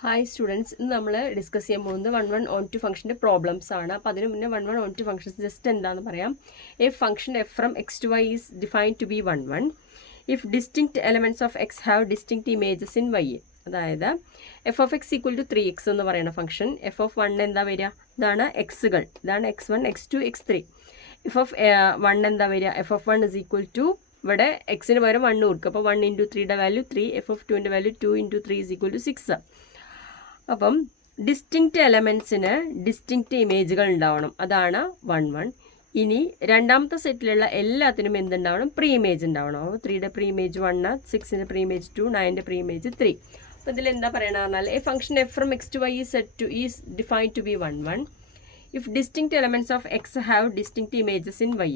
Hi students, ഇന്ന് നമ്മൾ discuss ചെയ്യാൻ പോകുന്നത് 1 on 2 ഫംഗ്ഷൻ്റെ പ്രോബ്ലംസ് ആണ്. അപ്പോൾ അതിന് മുന്നേ 1 on 2 ഫംഗ്ഷൻസ് ജസ്റ്റ് എന്താണെന്ന് പറയാം. A function f from x to y is defined to be 1 if distinct elements of x have distinct images in y. അതായത് f of x equal to 3x എന്ന് പറയുന്ന function F of 1 എന്താ വരിക? ഇതാണ് എക്സുകൾ, ഇതാണ് x1 x2 x3. F of 1 എന്താ വരിക? F of 1 is equal to ഇവിടെ എക്സിന് പകരം 1 കൊടുക്കുക. അപ്പോൾ 1 × 3യുടെ വാല്യൂ 3. എഫ് ഓഫ് 2ൻ്റെ വാല്യൂ 2 × 3 ഇസ് ഈക്വൽ ടു 6. അപ്പം ഡിസ്റ്റിങ്ക്റ്റ് എലമെൻറ്റ്സിന് ഡിസ്റ്റിങ്ക്റ്റ് ഇമേജുകൾ ഉണ്ടാവണം, അതാണ് 1. ഇനി രണ്ടാമത്തെ സെറ്റിലുള്ള എല്ലാത്തിനും എന്തുണ്ടാവണം? പ്രീ ഇമേജ് ഉണ്ടാവണം. അപ്പോൾ 3യുടെ പ്രീ ഇമേജ് 1, 6ൻ്റെ പ്രീ ഇമേജ് 2, 9ൻ്റെ പ്രീ ഇമേജ് 3. അപ്പോൾ ഇതിൽ എന്താ പറയണത് പറഞ്ഞാൽ a function f from x to y is defined to be 1 if distinct elements of x have distinct images in y.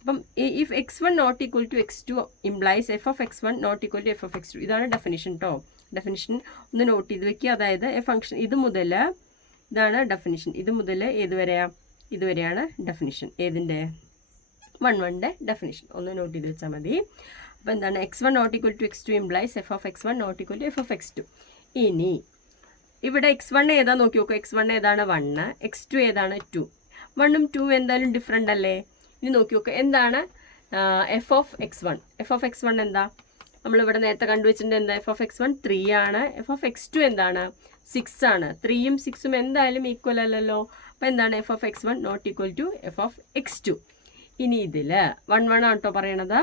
അപ്പം if x1 not equal to x2 implies f of x1 not equal to f of x2. ഇതാണ് definition കേട്ടോ. Definition ഒന്ന് not ചെയ്ത് വെക്കുക. അതായത് A function ഇത് മുതൽ ഇതാണ് ഡെഫിനിഷൻ, ഇത് മുതൽ ഏതുവരെയാണ്? ഇതുവരെയാണ് ഡെഫിനിഷൻ. ഏതിൻ്റെ? 1ൻ്റെ ഡെഫിനിഷൻ ഒന്ന് നോട്ട് ചെയ്ത് വെച്ചാൽ മതി. അപ്പോൾ എന്താണ്? x1 not equal to x2 implies f of x1 not equal to f of x2. ഇനി ഇവിടെ x1 ഏതാ നോക്കി നോക്കുക. x1 ഏതാണ്? 1. x2 ഏതാണ്? 2. 1ഉം 2 എന്തായാലും ഡിഫറെൻ്റ് അല്ലേ? ഇനി നോക്കി നോക്കുക എന്താണ് f of x1. F of x1 എന്താ? നമ്മളിവിടെ നേരത്തെ കണ്ടുവച്ചിട്ടുണ്ട്. എന്താ? എഫ് ഓഫ് x1 3 ആണ്. എഫ് ഓഫ് x2 എന്താണ്? 6 ആണ്. 3ഉം 6ഉം എന്തായാലും ഈക്വൽ അല്ലല്ലോ. അപ്പോൾ എന്താണ്? F of x1 not equal to f of x2. ഇനി ഇതിൽ 1 ആണ് കേട്ടോ പറയണത്.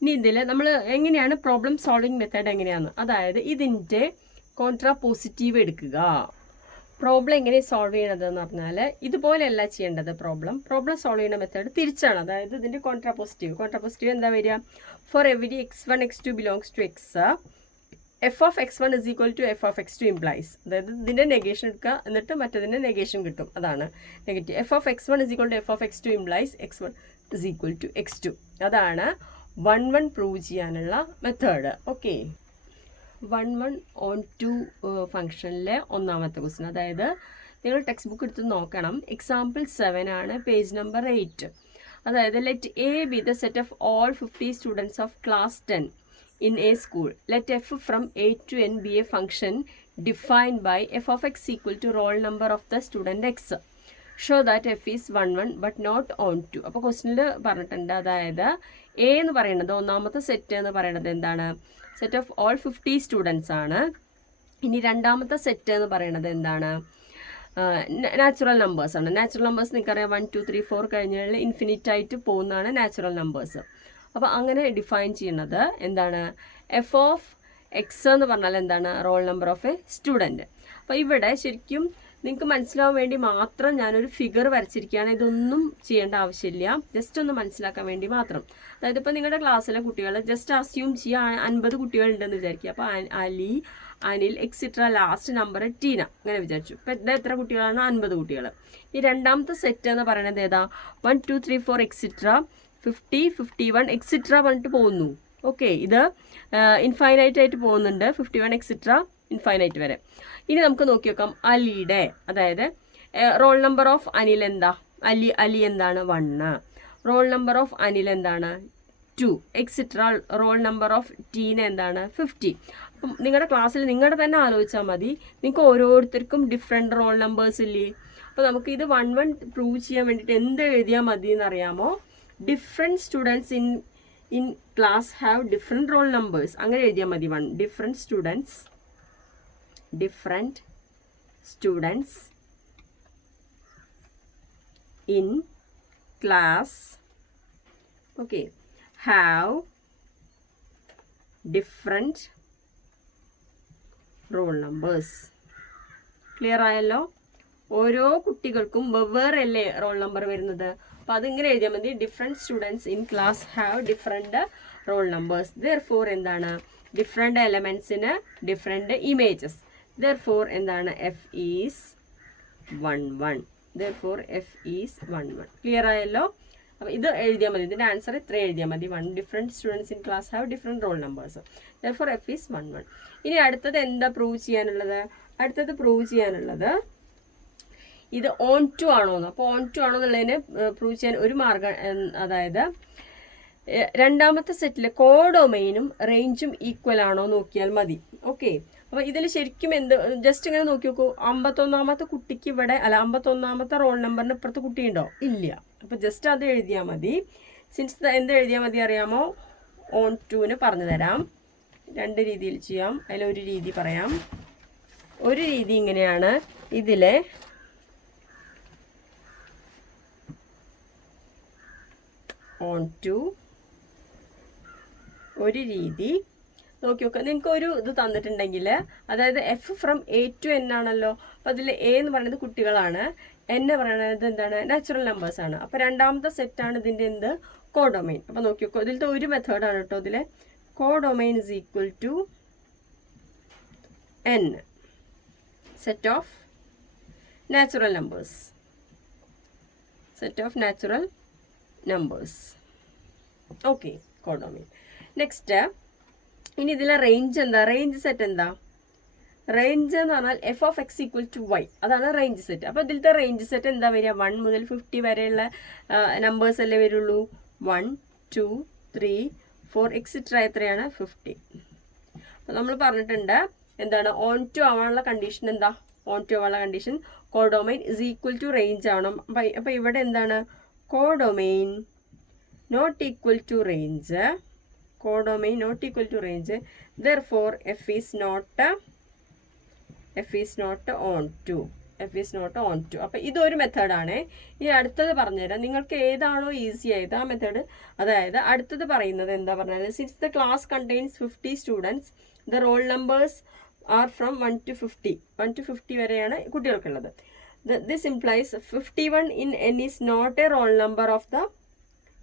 ഇനി ഇതിൽ നമ്മൾ എങ്ങനെയാണ് പ്രോബ്ലം സോൾവിങ് മെത്തേഡ് എങ്ങനെയാണ്? അതായത് ഇതിൻ്റെ കോൺട്രാ പോസിറ്റീവ് എടുക്കുക. പ്രോബ്ലം എങ്ങനെ സോൾവ് ചെയ്യണതെന്ന് പറഞ്ഞാൽ ഇതുപോലെയല്ല ചെയ്യേണ്ടത്. പ്രോബ്ലം സോൾവ് ചെയ്യുന്ന മെത്തേഡ് തിരിച്ചാണ്. അതായത് ഇതിൻ്റെ കോൺട്രാ പോസിറ്റീവ് എന്താ വരിക? For every x1 x2 belongs to X f of x1 is equal to f of x2 implies. അതായത് ഇതിൻ്റെ നെഗേഷൻ എടുക്കുക, എന്നിട്ട് മറ്റതിൻ്റെ നെഗേഷൻ കിട്ടും, അതാണ് negative. F of x1 is equal to f of x2 implies x1 is equal to x2. അതാണ് 1 prove ചെയ്യാനുള്ള method. Okay, 1 on 2 ഫംഗ്ഷനിലെ ഒന്നാമത്തെ ക്വസ്റ്റ്യൻ. അതായത് നിങ്ങൾ ടെക്സ്റ്റ് ബുക്ക് എടുത്ത് നോക്കണം. എക്സാമ്പിൾ 7 ആണ്, പേജ് നമ്പർ 8. അതായത് let A be the set of all 50 students of class 10 in a school. Let f from A to N be a function defined by f of x equal to roll number of the student x. Show that f is 1 but not on 2. അപ്പോൾ ക്വസ്റ്റ്യനിൽ പറഞ്ഞിട്ടുണ്ട്. അതായത് A എന്ന് പറയുന്നത് ഒന്നാമത്തെ set എന്ന് പറയുന്നത് എന്താണ്? സെറ്റ് ഓഫ് ഓൾ 50 സ്റ്റുഡൻസ് ആണ്. ഇനി രണ്ടാമത്തെ സെറ്റ് എന്ന് പറയുന്നത് എന്താണ്? നാച്ചുറൽ നമ്പേഴ്സ് ആണ്. നാച്ചുറൽ നമ്പേഴ്സ് നിങ്ങൾക്കറിയാം 1 2 3 4 കഴിഞ്ഞാൽ ഇൻഫിനിറ്റ് ആയിട്ട് പോകുന്നതാണ് നാച്ചുറൽ നമ്പേഴ്സ്. അപ്പോൾ അങ്ങനെ ഡിഫൈൻ ചെയ്യുന്നത് എന്താണ്? എഫ് ഓഫ് എക്സ് എന്ന് പറഞ്ഞാൽ എന്താണ്? Role number of A student. അപ്പോൾ ഇവിടെ ശരിക്കും നിങ്ങൾക്ക് മനസ്സിലാവാൻ വേണ്ടി മാത്രം ഞാനൊരു ഫിഗർ വരച്ചിരിക്കുകയാണ്. ഇതൊന്നും ചെയ്യേണ്ട ആവശ്യമില്ല, ജസ്റ്റ് ഒന്ന് മനസ്സിലാക്കാൻ വേണ്ടി മാത്രം. അതായത് ഇപ്പോൾ നിങ്ങളുടെ ക്ലാസ്സിലെ കുട്ടികൾ ജസ്റ്റ് അസ്യൂം ചെയ്യുക 50 കുട്ടികളുണ്ടെന്ന് വിചാരിക്കുക. അപ്പോൾ Ali, Anil extra last number Tina അങ്ങനെ വിചാരിച്ചു. ഇപ്പോൾ ഇത് എത്ര കുട്ടികളാണ്? 50 കുട്ടികൾ. ഈ രണ്ടാമത്തെ സെറ്റ് എന്ന് പറയുന്നത് ഏതാ? 1 2 3 4 എക്സിട്ര 50 51 എക്സിട്ര പറഞ്ഞിട്ട് പോകുന്നു. ഓക്കെ, ഇത് ഇൻഫൈനൈറ്റ് ആയിട്ട് പോകുന്നുണ്ട്. 51 എക്സിട്ര ഇൻഫൈനൈറ്റ് വരെ. ഇനി നമുക്ക് നോക്കി നോക്കാം അലിയുടെ. അതായത് റോൾ നമ്പർ ഓഫ് അനിൽ എന്താ? അലി എന്താണ്? 1. റോൾ നമ്പർ ഓഫ് അനിൽ എന്താണ്? 2 extra. Roll number of Tina എന്താണ്? 50. അപ്പം നിങ്ങളുടെ ക്ലാസ്സിൽ നിങ്ങളുടെ തന്നെ ആലോചിച്ചാൽ മതി. നിങ്ങൾക്ക് ഓരോരുത്തർക്കും ഡിഫറെൻറ്റ് റോൾ നമ്പേഴ്സ് ഇല്ലേ? അപ്പോൾ നമുക്ക് ഇത് 1 പ്രൂവ് ചെയ്യാൻ വേണ്ടിയിട്ട് എന്ത് എഴുതിയാൽ മതി എന്നറിയാമോ? Different students in class have different roll numbers. അങ്ങനെ എഴുതിയാൽ മതി. Different students in class, okay, have different roll numbers. Clear ആയല്ലോ? ഓരോ കുട്ടികൾക്കും വെവ്വേറെ അല്ലേ റോൾ നമ്പർ വരുന്നത്. അപ്പോൾ അതിങ്ങനെ എഴുതിയാൽ മതി. Different students in class have different roll numbers. Therefore എന്താണ്? ഡിഫറെൻറ്റ് എലമെൻറ്റ്സിന് ഡിഫറെൻറ്റ് ഇമേജസ്. Therefore എന്താണ്? F is 1. Therefore f is 1. Clear ആയല്ലോ? അപ്പോൾ ഇത് എഴുതിയാൽ മതി. ഇതിൻ്റെ ആൻസർ ഇത്ര എഴുതിയാൽ മതി. 1 different students in class have different roll numbers. Therefore f is 1. ഇനി അടുത്തത് എന്താ പ്രൂവ് ചെയ്യാനുള്ളത്? അടുത്തത് പ്രൂവ് ചെയ്യാനുള്ളത് ഇത് ഓൺ 2 ആണോ എന്ന്. അപ്പോൾ ഓൺ 2 ആണോ എന്നുള്ളതിന് പ്രൂവ് ചെയ്യാൻ ഒരു മാർഗം, അതായത് രണ്ടാമത്തെ സെറ്റിൽ കോഡൊമൈനും റേഞ്ചും ഈക്വൽ ആണോ നോക്കിയാൽ മതി. ഓക്കെ, അപ്പോൾ ഇതിൽ ശരിക്കും ജസ്റ്റ് ഇങ്ങനെ നോക്കി നോക്കൂ. 51ാമത്തെ കുട്ടിക്ക് ഇവിടെ അല്ല 51ാമത്തെ റോൾ നമ്പറിന് ഇപ്പുറത്ത് കുട്ടിയുണ്ടോ? ഇല്ല. അപ്പോൾ ജസ്റ്റ് അത് എഴുതിയാൽ മതി. സിൻസ് എന്ത് എഴുതിയാൽ മതി അറിയാമോ? ഓൺ ടുവിന് പറഞ്ഞു തരാം. 2 രീതിയിൽ ചെയ്യാം. അതിലൊരു രീതി പറയാം. ഒരു രീതി ഇങ്ങനെയാണ്. ഇതിലെ ഓൺ ടു ഒരു രീതി നോക്കി നോക്കുക. നിങ്ങൾക്ക് ഒരു ഇത് തന്നിട്ടുണ്ടെങ്കിൽ, അതായത് f from A to N ആണല്ലോ. അപ്പോൾ അതിൽ എ എന്ന് പറയുന്നത് കുട്ടികളാണ്, എൻ പറയുന്നത് എന്താണ്? നാച്ചുറൽ നമ്പേഴ്സ് ആണ്. അപ്പോൾ രണ്ടാമത്തെ സെറ്റാണ് ഇതിൻ്റെ എന്ത്? കോഡൊമൈൻ. അപ്പോൾ നോക്കി നോക്കുക. ഇതിലത്തെ ഒരു മെത്തേഡാണ് കേട്ടോ. ഇതിലെ codomain is equal to N set of natural numbers. Set of natural numbers. Okay, codomain. Next, ഇനി ഇതിലെ റേഞ്ച് എന്താ? റേഞ്ച് സെറ്റ് എന്താ? റേഞ്ച് എന്ന് പറഞ്ഞാൽ f of x equal to y, അതാണ് റേഞ്ച് സെറ്റ്. അപ്പോൾ ഇതിലത്തെ റേഞ്ച് സെറ്റ് എന്താ വരിക? 1 മുതൽ 50 വരെയുള്ള നമ്പേഴ്സ് അല്ലേ വരുള്ളൂ. 1, 2, 3, 4 എക്സെട്ര എത്രയാണ്? 50. അപ്പോൾ നമ്മൾ പറഞ്ഞിട്ടുണ്ട് എന്താണ്? ഓൺ ടു ആവാനുള്ള കണ്ടീഷൻ എന്താ? ഓൺ ടു ആവാനുള്ള condition codomain is equal to range ആവണം. അപ്പോൾ ഇവിടെ എന്താണ്? Codomain not equal to range. Codomain not equal to range. therefore f is not on to. f is not on to. അപ്പോൾ ഇതൊരു മെത്തേഡാണ്. ഇനി അടുത്തത് പറഞ്ഞുതരാം. നിങ്ങൾക്ക് ഏതാണോ ഈസി ആയത് ആ മെത്തേഡ്. അതായത് അടുത്തത് പറയുന്നത് എന്താ പറഞ്ഞാൽ, since the class contains 50 students, the roll numbers are from 1 to 50. 1 to 50 വരെയാണ് കുട്ടികൾക്കുള്ളത്. This implies 51 in n is not a roll number of the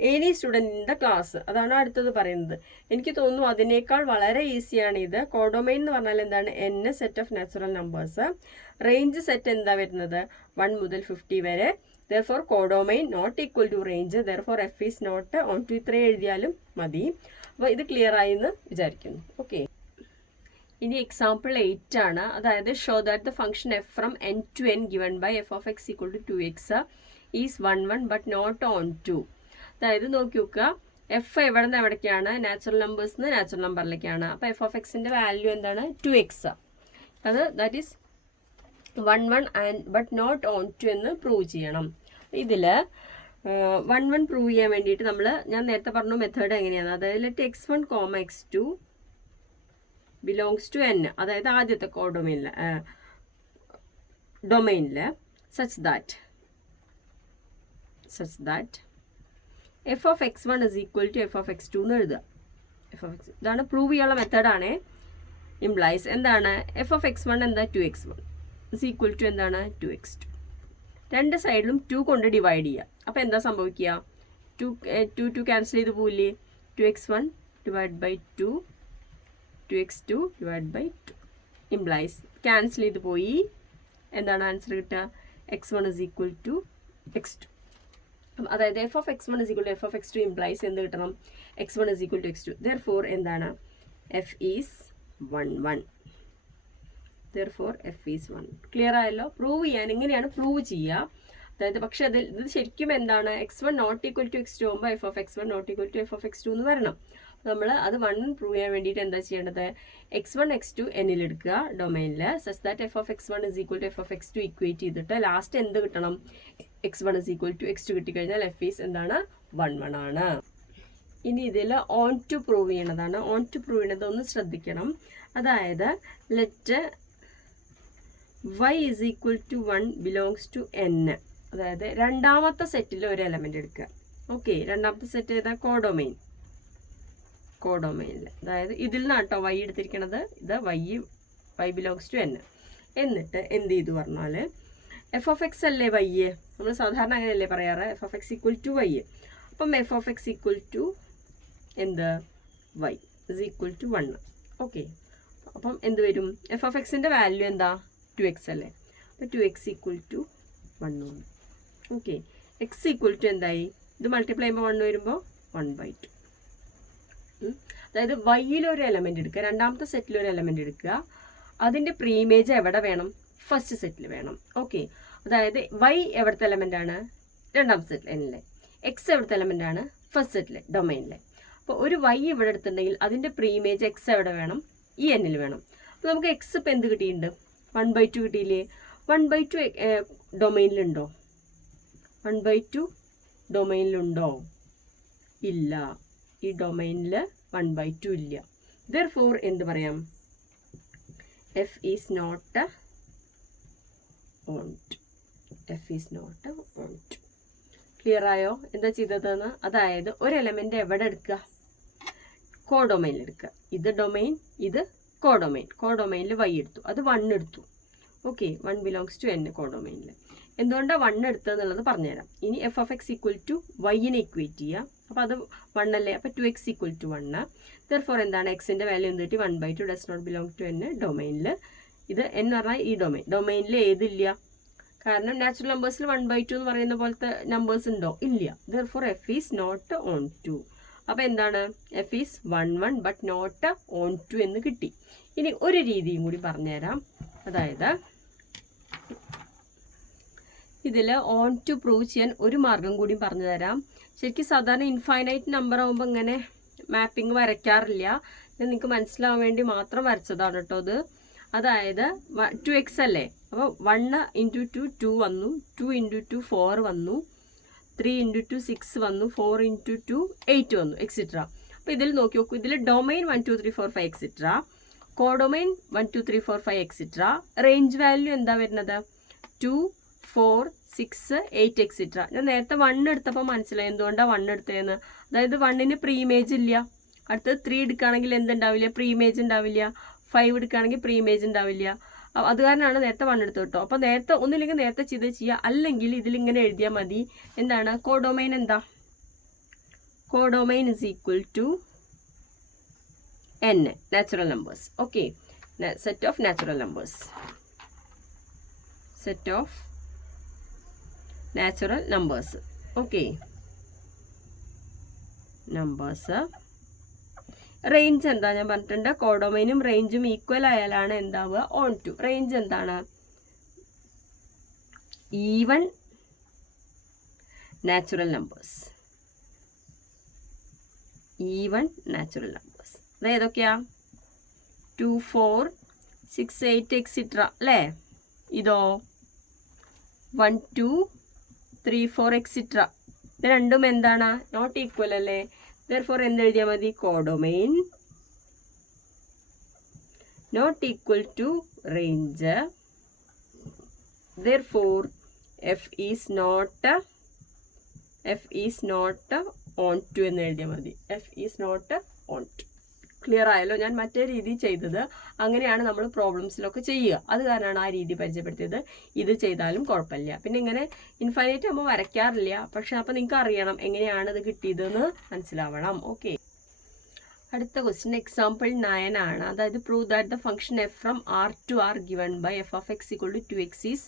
any student in the class. അതാണ് അടുത്തത് പറയുന്നത്. എനിക്ക് തോന്നുന്നു അതിനേക്കാൾ വളരെ ഈസിയാണ് ഇത്. കോഡൊമൈൻ എന്ന് പറഞ്ഞാൽ എന്താണ്? N set of natural numbers. Range set എന്താ വരുന്നത്? 1 മുതൽ 50 വരെ. therefore codomain not equal to range. therefore f is not on to. ഇത്രയും എഴുതിയാലും മതി. അപ്പോൾ ഇത് ക്ലിയർ ആയി എന്ന് വിചാരിക്കുന്നു. ഓക്കെ, ഇനി എക്സാമ്പിൾ 8 ആണ്. അതായത് show that the function f from n to n given by f of x equal to 2x is 1 1 but not onto. അതായത് നോക്കി നോക്കുക, എഫ് എവിടെ നിന്ന് എവിടേക്കാണ്? നാച്ചുറൽ നമ്പേഴ്സ് നിന്ന് നാച്ചുറൽ നമ്പറിലേക്കാണ്. അപ്പോൾ എഫ് ഓഫ് എക്സിൻ്റെ വാല്യൂ എന്താണ്? 2x. അത് that is 1 1 and but not onto എന്ന് പ്രൂവ് ചെയ്യണം. ഇതിൽ 1 1 പ്രൂവ് ചെയ്യാൻ വേണ്ടിയിട്ട് ഞാൻ നേരത്തെ പറഞ്ഞു മെത്തേഡ് എങ്ങനെയാണ്. അതായത് let x1, x2 belongs to n. അതായത് ആദ്യത്തെ ഡൊമൈനിൽ such that f of x1 is equal to f of x2 എന്ന് എഴുതുക. എഫ് ഓഫ് എക്സ് ഇതാണ് പ്രൂവ് ചെയ്യാനുള്ള മെത്തേഡാണ്. ഇംപ്ലൈസ് എന്താണ്? എഫ് ഓഫ് x1 എന്താ? 2x1 ഇസ് ഈക്വൽ ടു എന്താണ്? 2x2. രണ്ട് സൈഡിലും 2 കൊണ്ട് ഡിവൈഡ് ചെയ്യുക. അപ്പോൾ എന്താ സംഭവിക്കുക? 2 ക്യാൻസൽ ചെയ്ത് പോവില്ലേ? 2x1 divide by 2, 2x2 divide by 2. Implies cancel ചെയ്ത് പോയി. എന്താണ് ആൻസർ കിട്ടുക? x1 is equal to x2. അതായത് f of x1 is equal to f of x2 implies എന്ത് കിട്ടണം? x1 is equal to x2. therefore എന്താണ്? f is 1 1. therefore f is 1. Clear ആയല്ലോ? Prove ചെയ്യാൻ എങ്ങനെയാണ് പ്രൂവ് ചെയ്യുക? അതായത് പക്ഷേ ഇത് ശരിക്കും എന്താണ്? x1 not equal to x2 ആകുമ്പോൾ f of x1 not equal to f of x2 എന്ന് വരണം. നമ്മൾ അത് 1 പ്രൂവ് ചെയ്യാൻ വേണ്ടിയിട്ട് എന്താ ചെയ്യേണ്ടത്? x1 x2 എന്നിൽ എടുക്കുക ഡൊമൈനിൽ, such that f of x1 is equal to f of x2 equate ചെയ്തിട്ട് ലാസ്റ്റ് എന്ത് കിട്ടണം? x1 is equal to x2 കിട്ടിക്കഴിഞ്ഞാൽ എഫ് ഈസ് എന്താണ്? 1 1 ആണ്. ഇനി ഇതിൽ ഓൺ ടു പ്രൂവ് ചെയ്യണതാണ്. ഓൺ ടു പ്രൂവ് ചെയ്യണത് ഒന്ന് ശ്രദ്ധിക്കണം. അതായത് let y is equal to 1 belongs to n. അതായത് രണ്ടാമത്തെ സെറ്റിൽ ഒരു എലമെന്റ് എടുക്കുക. ഓക്കെ, രണ്ടാമത്തെ സെറ്റ് ഏതാ? കോഡൊമൈനിൽ. അതായത് ഇതിൽ നിന്നാണ് കേട്ടോ y എടുത്തിരിക്കണത്. ഇത് y ബിലോങ്സ് ടു n. എന്നിട്ട് എന്ത് ചെയ്തു പറഞ്ഞാൽ എഫ് ഓഫ് എക്സ് അല്ലേ y? നമ്മൾ സാധാരണ അങ്ങനെയല്ലേ പറയാറ്? F of x equal to y. അപ്പം f of x equal to എന്ത്? y is equal to 1. Okay, അപ്പം എന്ത് വരും? എഫ് ഓഫ് എക്സിൻ്റെ വാല്യൂ എന്താ? 2x അല്ലേ? അപ്പോൾ 2x equal to 1. Okay, x equal to എന്തായി? ഇത് മൾട്ടിപ്ലൈ ചെയ്യുമ്പോൾ 1 വരുമ്പോൾ 1/2. അതായത് വൈയിലൊരു എലമെന്റ് എടുക്കുക, രണ്ടാമത്തെ സെറ്റിലൊരു എലമെന്റ് എടുക്കുക. അതിൻ്റെ പ്രീമേജ് എവിടെ വേണം? ഫസ്റ്റ് സെറ്റിൽ വേണം. ഓക്കെ, അതായത് വൈ എവിടുത്തെ എലമെന്റ് ആണ്? രണ്ടാമത്തെ സെറ്റിൽ എന്നിലെ. എക്സ് എവിടുത്തെ എലമെന്റ് ആണ്? ഫസ്റ്റ് സെറ്റിലെ ഡൊമൈനിലെ. അപ്പോൾ ഒരു y ഇവിടെ എടുത്തിട്ടുണ്ടെങ്കിൽ അതിൻ്റെ പ്രീമേജ് എക്സ് എവിടെ വേണം? ഈ എന്നിൽ വേണം. അപ്പോൾ നമുക്ക് എക്സ് ഇപ്പം എന്ത് കിട്ടിയിട്ടുണ്ട്? 1/2 കിട്ടിയില്ലേ? 1/2 ഡൊമൈനിലുണ്ടോ? 1/2 ഡൊമൈനിലുണ്ടോ? ഇല്ല. ഈ ഡൊമൈനിൽ 1/2 ഇല്ല. Therefore എന്ത് പറയാം? f is not onto. f is not onto. Clear ആയോ എന്താ ചെയ്തതെന്ന്? അതായത് ഒരു എലമെന്റ് എവിടെ എടുക്കുക? കോഡൊമൈനിൽ എടുക്കുക. ഇത് ഡൊമൈൻ, ഇത് കോഡൊമൈൻ. കോഡൊമൈനിൽ y എടുത്തു, അത് 1 എടുത്തു. ഓക്കെ, 1 ബിലോങ്സ് ടു n കോഡൊമൈനിൽ. എന്തുകൊണ്ടാണ് 1 എടുത്തതെന്നുള്ളത് പറഞ്ഞുതരാം. ഇനി f of x equal to വൈനെ ഇക്വേറ്റ് ചെയ്യുക. അപ്പോൾ അത് 1 അല്ലേ? അപ്പോൾ 2x ഈക്വൽ ടു 1. ദെർഫോർ എന്താണ്? എക്സിൻ്റെ വാല്യൂ എന്ത് കിട്ടി? 1/2 does not belong to n ഡൊമൈനിൽ. ഇത് എന്ന് പറഞ്ഞാൽ ഈ ഡൊമൈനിൽ ഏതില്ല? കാരണം നാച്ചുറൽ നമ്പേഴ്സിൽ 1/2 എന്ന് പറയുന്ന പോലത്തെ നമ്പേഴ്സ് ഉണ്ടോ? ഇല്ല. Therefore f is not onto. അപ്പോൾ എന്താണ്? F is 1 but not onto എന്ന് കിട്ടി. ഇനി ഒരു രീതിയും കൂടി പറഞ്ഞുതരാം. അതായത് ഇതിൽ ഓൺ ടു പ്രൂവ് ചെയ്യാൻ ഒരു മാർഗം കൂടി പറഞ്ഞു തരാം. ശരിക്കും സാധാരണ ഇൻഫൈനൈറ്റ് നമ്പർ ആകുമ്പോൾ ഇങ്ങനെ മാപ്പിംഗ് വരയ്ക്കാറില്ല. ഇത് നിങ്ങൾക്ക് മനസ്സിലാവാൻ വേണ്ടി മാത്രം വരച്ചതാണ് കേട്ടോ ഇത്. അതായത് 2x അല്ലേ? അപ്പോൾ 1 × 2 2 വന്നു, 2 × 2 4 വന്നു, 3 × 2 6 വന്നു, 4 × 2 8 വന്നു, എക്സിട്ര. അപ്പോൾ ഇതിൽ നോക്കി നോക്കൂ. ഇതിൽ domain 1 2 3 4 5 extra, codomain 1 2 3 4 5 extra. Range value എന്താ വരുന്നത്? 2 4 6 8 എക്സിട്ര. ഞാൻ നേരത്തെ 1 എടുത്തപ്പോൾ മനസ്സിലായി എന്തുകൊണ്ടാണ് 1 എടുത്തതെന്ന്. അതായത് 1ന് പ്രീമേജ് ഇല്ല. അടുത്തത് 3 എടുക്കുകയാണെങ്കിൽ എന്തുണ്ടാവില്ല? പ്രീമേജ് ഉണ്ടാവില്ല. 5 എടുക്കുകയാണെങ്കിൽ പ്രീമേജ് ഉണ്ടാവില്ല. അത് കാരണമാണ് നേരത്തെ 1 എടുത്തു കേട്ടോ. അപ്പോൾ നേരത്തെ ഒന്നില്ലെങ്കിൽ നേരത്തെ ചെയ്ത് ചെയ്യുക, അല്ലെങ്കിൽ ഇതിലിങ്ങനെ എഴുതിയാൽ മതി. എന്താണ് കോഡൊമൈൻ? എന്താ codomain is equal to n natural numbers. Okay, set of natural numbers. Set of natural numbers. Okay, numbers. Range എന്താ ഞാൻ പറഞ്ഞിട്ടുണ്ട്? കോഡൊമൈനും റേഞ്ചും ഈക്വൽ ആയാലാണ് എന്താവുക? Onto. റേഞ്ച് എന്താണ്? Even natural numbers. Even natural numbers. അത് ഏതൊക്കെയാ? 2 4 6 8 എക്സിട്ര അല്ലേ? ഇതോ 1 2 3 4 എക്സിട്ര. ഇത് രണ്ടും എന്താണ്? നോട്ട് ഈക്വൽ അല്ലേ? Therefore എന്ത് എഴുതിയാൽ മതി? Codomain not equal to range. Therefore f is not onto എന്ന് എഴുതിയാൽ മതി. F is not onto. Clear ആയല്ലോ? ഞാൻ മറ്റേ രീതി ചെയ്തത് അങ്ങനെയാണ് നമ്മൾ പ്രോബ്ലംസിലൊക്കെ ചെയ്യുക. അത് കാരണമാണ് ആ രീതി പരിചയപ്പെടുത്തിയത്. ഇത് ചെയ്താലും കുഴപ്പമില്ല. പിന്നെ ഇങ്ങനെ ഇൻഫൈനൈറ്റ് ആകുമ്പോൾ വരയ്ക്കാറില്ല. പക്ഷെ അപ്പോൾ നിങ്ങൾക്ക് അറിയണം എങ്ങനെയാണ് ഇത് കിട്ടിയതെന്ന് മനസ്സിലാവണം. ഓക്കെ, അടുത്ത ക്വസ്റ്റ്യൻ എക്സാമ്പിൾ 9 ആണ്. അതായത് prove that the function f from R to R given by f of x equal to 2x is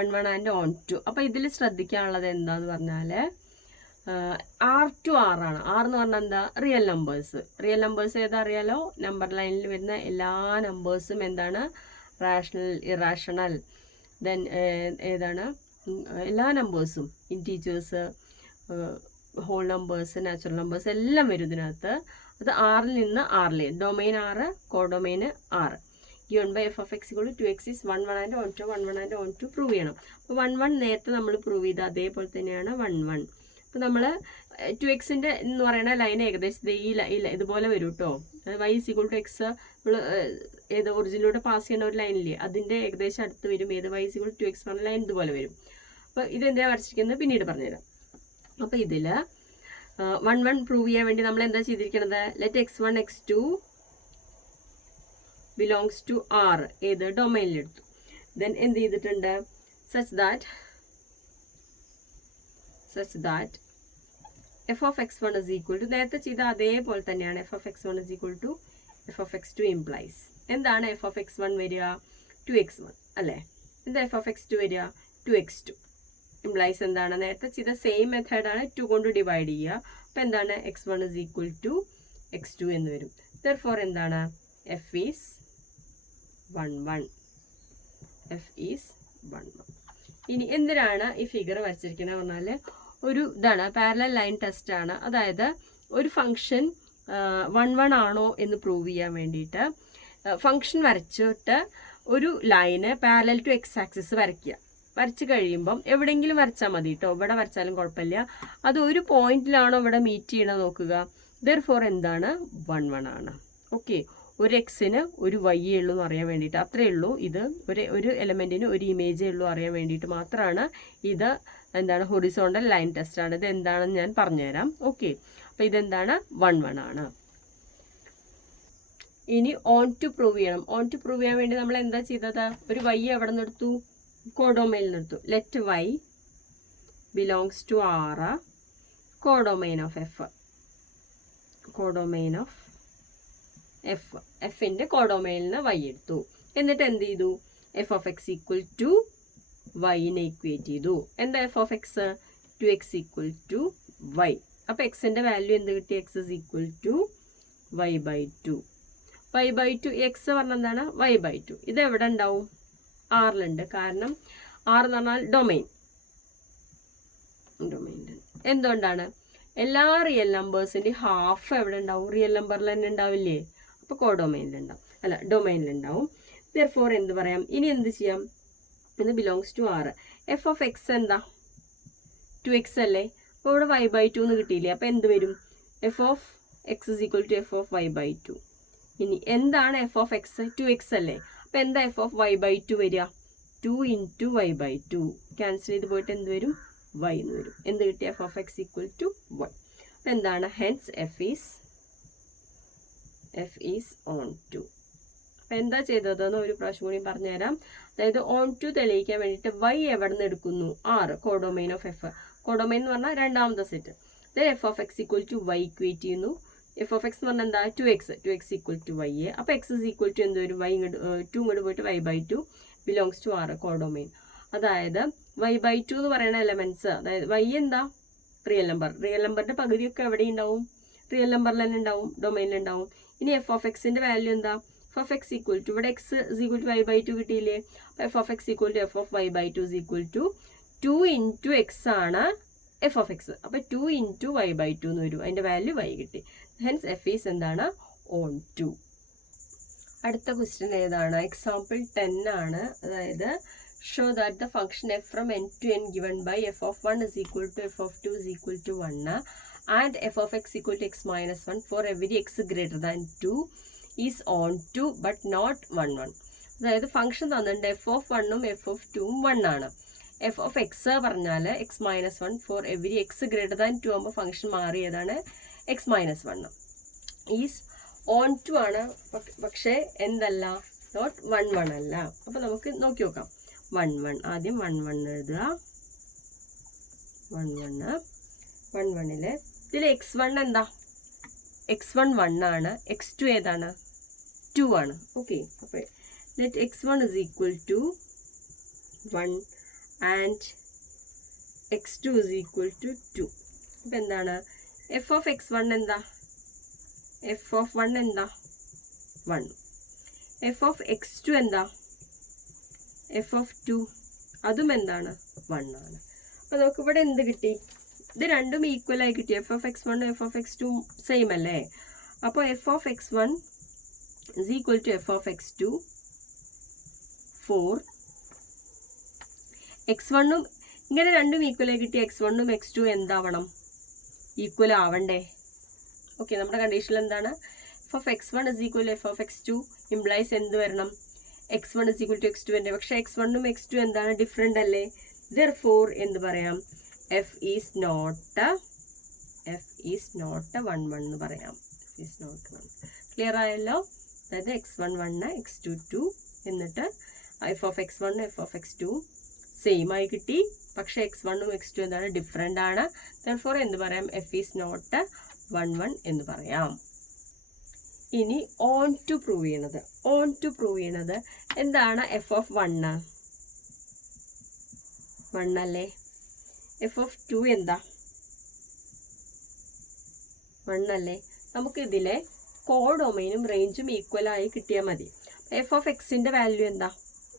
1 1 and onto. അപ്പോൾ ഇതിൽ ശ്രദ്ധിക്കാനുള്ളത് എന്താന്ന് പറഞ്ഞാൽ ആർ ടു ആർ ആണ്. ആർ എന്ന് പറഞ്ഞാൽ എന്താ? Real numbers. റിയൽ നമ്പേഴ്സ് ഏതാ അറിയാലോ? നമ്പർ ലൈനിൽ വരുന്ന എല്ലാ നമ്പേഴ്സും എന്താണ്? റാഷണൽ, ഇറാഷണൽ, ദെൻ ഏതാണ്? എല്ലാ നമ്പേഴ്സും, integers, whole numbers, natural numbers എല്ലാം വരും ഇതിനകത്ത്. അത് ആറിൽ നിന്ന് ആറിലെ domain 6, codomain 6. given by f of x equal to 2x is 1 1 and on 2 1 1 and on 2 prove ചെയ്യണം. അപ്പോൾ 1 1 നേരത്തെ നമ്മൾ പ്രൂവ് ചെയ്ത് അതേപോലെ തന്നെയാണ് 1 1. അപ്പോൾ നമ്മൾ 2x-ൻ്റെ എന്ന് പറയുന്ന ലൈൻ ഏകദേശം ഇതുപോലെ വരും കേട്ടോ. y is equal to x നമ്മൾ ഏത് ഒറിജിനിലൂടെ പാസ് ചെയ്യുന്ന ഒരു ലൈനില്ലേ, അതിൻ്റെ ഏകദേശം അടുത്ത് വരും. ഏത് y is equal to 2x പറഞ്ഞ ലൈൻ ഇതുപോലെ വരും. അപ്പോൾ ഇതെന്തിനാണ് വരച്ചിരിക്കുന്നത് പിന്നീട് പറഞ്ഞുതരാം. അപ്പോൾ ഇതിൽ 1 1 പ്രൂവ് ചെയ്യാൻ വേണ്ടി നമ്മൾ എന്താ ചെയ്തിരിക്കുന്നത്? Let x1 x2 belongs to R ഏത് ഡൊമൈനിലെടുത്തു. ദെൻ എന്ത് ചെയ്തിട്ടുണ്ട്? such that f of x1 is equal to നേരത്തെ ചെയ്ത അതേപോലെ തന്നെയാണ് f of x1 is equal to f of x2 implies. എന്താണ് f of x1 വരിക? 2x1 അല്ലേ? എന്താ f of x2 വരിക? 2x2. implies എന്താണ്? നേരത്തെ ചെയ്ത സെയിം മെത്തേഡാണ് 2 കൊണ്ട് ഡിവൈഡ് ചെയ്യുക. അപ്പോൾ എന്താണ്? x1 is equal to x2 എന്ന് വരും. therefore എന്താണ്? f is 1 1. f is 1 1. ഇനി എന്തിനാണ് ഈ ഫിഗർ വരച്ചിരിക്കുന്നത് പറഞ്ഞാൽ ഒരു ഇതാണ് പാരലൽ ലൈൻ ടെസ്റ്റ് ആണ്. അതായത് ഒരു ഫംഗ്ഷൻ 1 ആണോ എന്ന് പ്രൂവ് ചെയ്യാൻ വേണ്ടിയിട്ട് ഫംഗ്ഷൻ വരച്ചിട്ട് ഒരു ലൈന് പാരലൽ ടു എക്സ് ആക്സിസ് വരയ്ക്കുക. വരച്ച് കഴിയുമ്പം എവിടെയെങ്കിലും വരച്ചാൽ മതി കേട്ടോ, ഇവിടെ വരച്ചാലും കുഴപ്പമില്ല. അത് ഒരു പോയിന്റിലാണോ ഇവിടെ മീറ്റ് ചെയ്യണത് നോക്കുക. ദെർഫോർ എന്താണ് 1 ആണ്. ഓക്കെ, ഒരു എക്സിന് ഒരു വൈ ഉള്ളൂ എന്ന് അറിയാൻ വേണ്ടിയിട്ട്, അത്രയേ ഉള്ളൂ. ഇത് ഒരു എലമെൻറ്റിന് ഒരു ഇമേജേ ഉള്ളൂ അറിയാൻ വേണ്ടിയിട്ട് മാത്രമാണ് ഇത് എന്താണ് ഹൊറിസോണ്ടൽ ലൈൻ ടെസ്റ്റാണ്. ഇത് എന്താണെന്ന് ഞാൻ പറഞ്ഞുതരാം. ഓക്കെ, അപ്പോൾ ഇതെന്താണ് 1 ആണ്. ഇനി ഓൺ ടു പ്രൂവ് ചെയ്യണം. ഓൺ ടു പ്രൂവ് ചെയ്യാൻ വേണ്ടി നമ്മൾ എന്താ ചെയ്തത്? ഒരു വൈ എവിടെ നിന്ന് എടുത്തു? കോഡൊമൈനിൽ നിന്ന് എടുത്തു. Let y belongs to R, codomain of f. Codomain of f, എഫിൻ്റെ കോഡൊമൈനിൽ നിന്ന് വൈ എടുത്തു. എന്നിട്ട് എന്ത് ചെയ്തു? F of x equal to വൈനെ ഇക്വേറ്റ് ചെയ്തു. എന്താ f of x? 2x equal to y. അപ്പോൾ എക്സിൻ്റെ വാല്യൂ എന്ത് കിട്ടി? X is equal to y/2. y/2 x പറഞ്ഞാൽ എന്താണ്? y/2. ഇത് എവിടെ ഉണ്ടാവും? ആറിലുണ്ട്. കാരണം ആർ എന്ന് പറഞ്ഞാൽ ഡൊമൈൻ. എന്തുകൊണ്ടാണ്? എല്ലാ റിയൽ നമ്പേഴ്സിൻ്റെ ഹാഫ് എവിടെ ഉണ്ടാവും? റിയൽ നമ്പറിൽ തന്നെ ഉണ്ടാവില്ലേ? അപ്പോൾ കോഡൊമൈനിലുണ്ടാവും, അല്ല ഡൊമൈനിലുണ്ടാവും. ദെർഫോർ എന്ത് പറയാം? ഇനി എന്ത് ചെയ്യാം? ഇത് belongs to R. F of x എന്താ? 2x അല്ലേ? അപ്പോൾ ഇവിടെ y/2 എന്ന് കിട്ടിയില്ലേ? അപ്പോൾ എന്ത് വരും? F of x is equal to f of y/2. ഇനി എന്താണ് എഫ് ഓഫ് എക്സ്? 2x അല്ലേ? അപ്പോൾ എന്താ എഫ് ഓഫ് y/2 വരിക? 2 × y/2. ക്യാൻസൽ ചെയ്ത് പോയിട്ട് എന്ത് വരും? y എന്ന് വരും. എന്ത് കിട്ടി? F of x equal to y. അപ്പോൾ എന്താണ്? Hence f is onto. അപ്പം എന്താ ചെയ്തതെന്ന് ഒരു പ്രാവശ്യം കൂടി പറഞ്ഞുതരാം. അതായത് ഓൺ ടു തെളിയിക്കാൻ വേണ്ടിയിട്ട് y എവിടെ നിന്ന് എടുക്കുന്നു? R, codomain of f. Codomain എന്ന് പറഞ്ഞാൽ രണ്ടാമത്തെ set. F of x equal to y equate ചെയ്യുന്നു. എഫ് ഓഫ് എക്സ് എന്ന് പറഞ്ഞാൽ എന്താ? 2x equal to y. അപ്പോൾ എക്സ് ഇസ് ഈക്വൽ ടു എന്ത് വരും? y ഇങ്ങോട്ട് 2 ഇങ്ങോട്ട് പോയിട്ട് y/2 belongs to R, codomain. അതായത് y/2 എന്ന് പറയുന്ന എലമെന്റ്സ്, അതായത് y എന്താ? Real number. റിയൽ നമ്പറിന്റെ പകുതിയൊക്കെ എവിടെ ഉണ്ടാവും? റിയൽ നമ്പറിൽ തന്നെ ഉണ്ടാവും, ഡൊമൈനിലുണ്ടാവും. ഇനി എഫ് ഓഫ് എക്സിന്റെ വാല്യൂ എന്താ? F of x equal to, ഇവിടെ x is equal to y/2 കിട്ടിയില്ലേ? അപ്പോൾ f of x equal to f of y/2 is equal to 2 × x ആണ് എഫ് ഓഫ് എക്സ്. അപ്പോൾ 2 × y/2 എന്ന് വരും. അതിൻ്റെ വാല്യൂ y കിട്ടി. ഹെൻസ് എഫ് ഈസ് എന്താണ്? Onto. അടുത്ത ക്വസ്റ്റ്യൻ ഏതാണ്? എക്സാമ്പിൾ 10 ആണ്. അതായത് show that the function f from n to n given by f of 1 is equal to f of 2 is equal to 1 and f of x equal to x minus 1 for every x greater than 2 is on to but not 1 1. അതായത് ഫംഗ്ഷൻ തന്നിട്ടുണ്ട് f of 1ഉം f of 2ഉം 1 ആണ്. F of x പറഞ്ഞാൽ x minus 1 for every x greater than 2 ആകുമ്പോൾ function മാറിയതാണ് x minus 1. Is onto ആണ്, പക്ഷേ എന്തല്ല? നോട്ട് 1 1 അല്ല. അപ്പോൾ നമുക്ക് നോക്കി നോക്കാം. 1 1 ആദ്യം 1 1 എഴുതുക. 1 1 ഇതിൽ x1 എന്താ? x1 1 ആണ്. x2 ഏതാണ്? 2 ആണ്. ഓക്കെ, അപ്പോൾ let x1 is equal to 1 and x2 is equal to 2. അപ്പോൾ എന്താണ്? എഫ് ഓഫ് x1 എന്താ? എഫ് ഓഫ് 1 എന്താ? 1. എഫ് ഓഫ് x2 എന്താ? എഫ് ഓഫ് 2 അതും എന്താണ്? 1 ആണ്. അപ്പോൾ നമുക്ക് ഇവിടെ എന്ത് കിട്ടി? ഇത് രണ്ടും ഈക്വൽ ആയി കിട്ടി. F of x1 f of x2 same അല്ലേ? അപ്പോൾ f of x1 is equal to f of x2 for x1ഉം ഇങ്ങനെ രണ്ടും ഈക്വൽ ആയി കിട്ടി. x1ഉം x2 എന്താവണം? ഈക്വൽ ആവണ്ടേ? ഓക്കെ, നമ്മുടെ കണ്ടീഷനിൽ എന്താണ്? F of x1 is equal to f of x2 implies എന്ത് വരണം? x1 is equal to x2 ഉണ്ട്. പക്ഷേ x1ഉം x2 എന്താണ്? ഡിഫറെൻ്റ് അല്ലേ? therefore എന്ത് പറയാം? f is not 1 1 എന്ന് പറയാം. f is not 1. ക്ലിയർ ആയല്ലോ? അതായത് x1 1 x2 2 എന്നിട്ട് f of x1 f of x2 same ആയി കിട്ടി. പക്ഷേ x1ഉം x2 എന്താണ്? ഡിഫറെൻ്റ് ആണ്. therefore എന്ത് പറയാം? f is not 1 1 എന്ന് പറയാം. ഇനി ഓൺ ടു പ്രൂവ് ചെയ്യണത് എന്താണ്? എഫ് ഓഫ് 1 1 അല്ലേ? എഫ് ഓഫ് 2 എന്താ? 1 അല്ലേ? നമുക്ക് ഇതിലെ കോഡൊമൈനും റേഞ്ചും ഈക്വൽ ആയി കിട്ടിയാൽ മതി. എഫ് ഓഫ് എക്സിൻ്റെ വാല്യൂ എന്താ?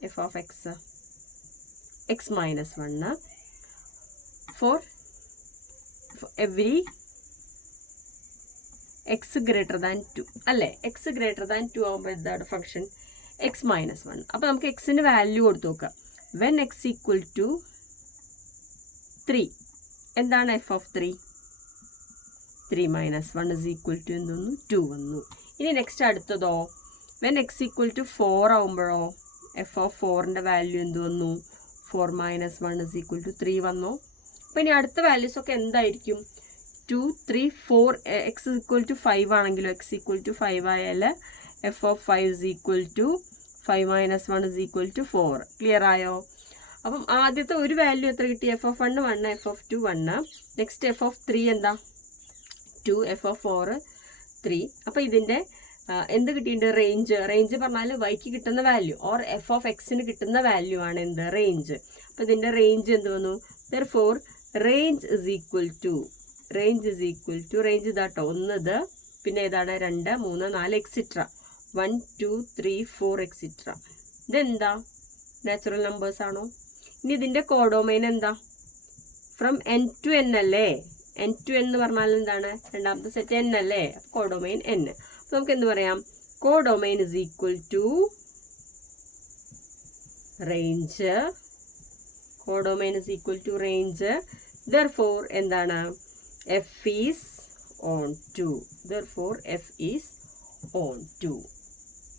F of X X minus 1 for every x greater than 2 അല്ലേ? എക്സ് ഗ്രേറ്റർ ദാൻ 2 ആകുമ്പോൾ എന്താണ് ഫംഗ്ഷൻ? X minus 1. അപ്പോൾ നമുക്ക് എക്സിന് വാല്യൂ കൊടുത്തു നോക്കാം. വെൻ എക്സ് ഈക്വൽ ടു 3 എന്താണ് f of 3? 3 minus 1 is equal to എന്തോന്നു? 2 വന്നു. ഇനി നെക്സ്റ്റ് അടുത്തതോ, വെൻ എക്സ് ഈക്വൽ ടു 4 ആകുമ്പോഴോ എഫ് ഓഫ് 4ൻ്റെ വാല്യൂ എന്ത് വന്നു? 4 മൈനസ് 1 ഇസ് ഈക്വൽ ടു 3 വന്നു. അപ്പോൾ ഇനി അടുത്ത വാല്യൂസ് ഒക്കെ എന്തായിരിക്കും? 2, 3, 4. എക്സ് ഈക്വൽ ടു 5 ആണെങ്കിലോ എക്സ് ഈക്വൽ ടു 5 ആയാൽ f of 5 is equal to 5 minus 1 is equal to 4. Clear ആയോ? അപ്പം ആദ്യത്തെ ഒരു വാല്യൂ എത്ര കിട്ടി? F of 1 1, f of 2 1. Next f of 3 എന്താ? 2, എഫ് ഓഫ് 4 3. അപ്പോൾ ഇതിൻ്റെ എന്ത് കിട്ടിയിട്ടുണ്ട്? റേഞ്ച് പറഞ്ഞാൽ വൈക്ക് കിട്ടുന്ന വാല്യൂ ഓർ എഫ് ഓഫ് എക്സിന് കിട്ടുന്ന വാല്യൂ ആണ് എന്ത്? റേഞ്ച്. അപ്പോൾ ഇതിൻ്റെ റേഞ്ച് എന്ത് വന്നു? therefore range is equal to range ഇതാട്ടോ. 1 ഇത്, പിന്നെ ഏതാണ്? 2, 3, 4 എക്സിട്ര 1, 2, 3, 4 എക്സിട്ര. ഇതെന്താ? നാച്ചുറൽ നമ്പേഴ്സ് ആണോ? ഇനി ഇതിൻ്റെ കോഡോമൈൻ എന്താ? ഫ്രം n to n അല്ലേ? n to n എന്ന് പറഞ്ഞാൽ എന്താണ്? രണ്ടാമത്തെ സെറ്റ് n അല്ലേ? Codomain n. അപ്പോൾ നമുക്ക് എന്ത് പറയാം? Codomain is equal to range. Codomain is equal to range. therefore എന്താണ്? f is on 2. therefore f is on 2.